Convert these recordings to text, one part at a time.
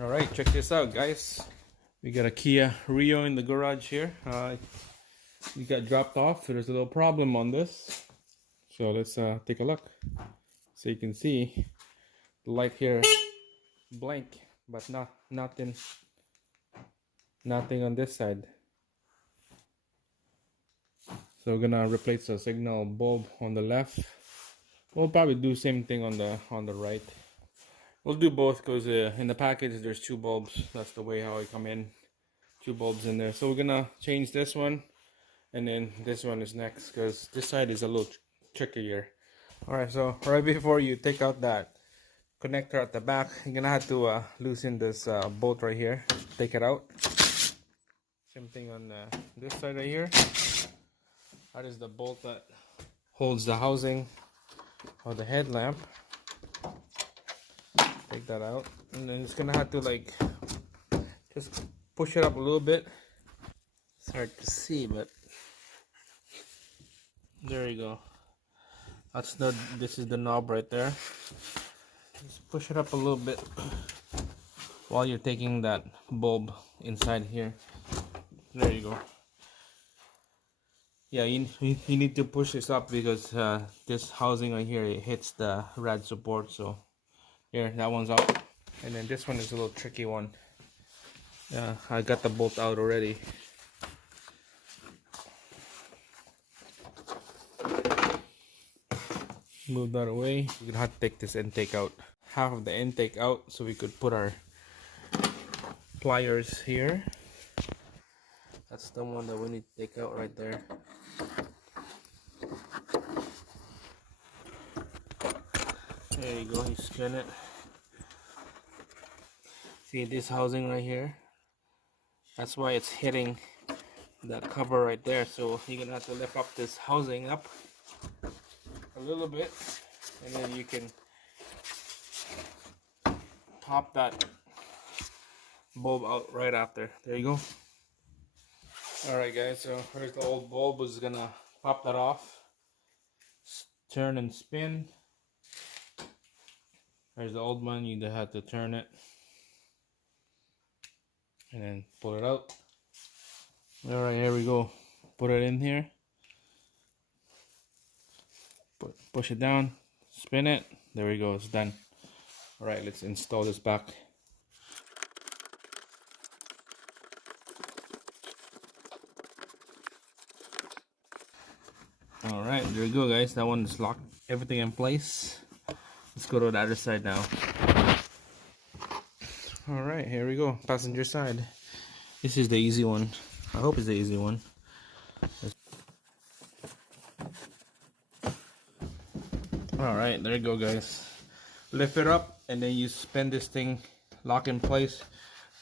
All right, check this out, guys. We got a Kia Rio in the garage here. We got dropped off. So there's a little problem on this. So let's take a look. So you can see the light here blank, but nothing on this side. So we're gonna replace the signal bulb on the left. We'll probably do same thing on the right. We'll do both because in the package there's two bulbs. That's the way how I come in. Two bulbs in there. So we're gonna change this one, and then this one is next because this side is a little trickier. All right, so right before you take out that connector at the back, you're gonna have to loosen this bolt right here. Take it out. Same thing on this side right here. That is the bolt that holds the housing of the headlamp. Take that out, and then it's gonna have to like just push it up a little bit. It's hard to see, but there you go. This is the knob right there. Just push it up a little bit while you're taking that bulb inside here. There you go. Yeah, you need to push this up because this housing right here, it hits the rad support. So here, that one's up, and then this one is a little tricky one. Yeah, I got the bolt out already. Move that away. We're gonna have to take this intake out. Half of the intake out so we could put our pliers here. That's the one that we need to take out right there. There you go, you spin it. See this housing right here? That's why it's hitting that cover right there. So you're gonna have to lift up this housing up a little bit, and then you can pop that bulb out right after. There you go. Alright guys, so here's the old bulb. We're just gonna pop that off, turn and spin. There's the old one. You have to turn it and then pull it out. Alright, here we go. Put it in here, push it down, spin it. There we go, it's done. Alright, let's install this back. Alright, there we go guys. That one is locked, everything in place. Let's go to the other side now. Alright, here we go. Passenger side. This is the easy one. I hope it's the easy one. Alright, there you go guys. Lift it up and then you spin this thing, lock in place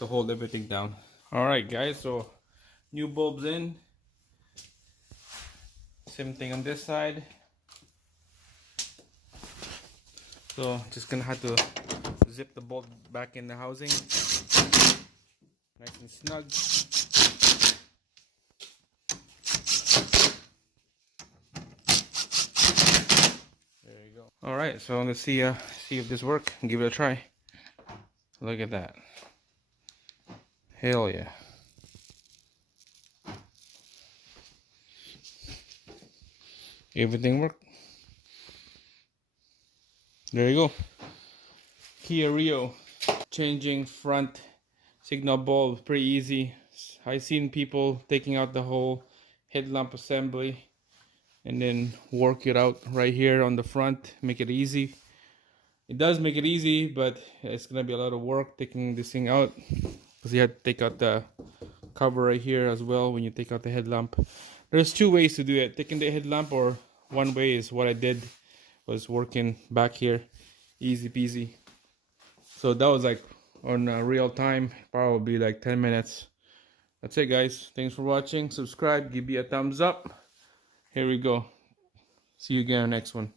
to hold everything down. Alright guys, so new bulbs in. Same thing on this side. So just gonna have to zip the bolt back in the housing. Nice and snug. There you go. Alright, so let's see if this works. Give it a try. Look at that. Hell yeah. Everything worked. There you go. Kia Rio. Changing front signal bulb, pretty easy. I've seen people taking out the whole headlamp assembly and then work it out right here on the front, make it easy. It does make it easy, but it's gonna be a lot of work taking this thing out because you have to take out the cover right here as well when you take out the headlamp. There's two ways to do it, taking the headlamp, or one way is what I did, was working back here, easy peasy. So that was like on real time, probably like 10 minutes. That's it guys, thanks for watching. Subscribe, give me a thumbs up. Here we go. See you again on the next one.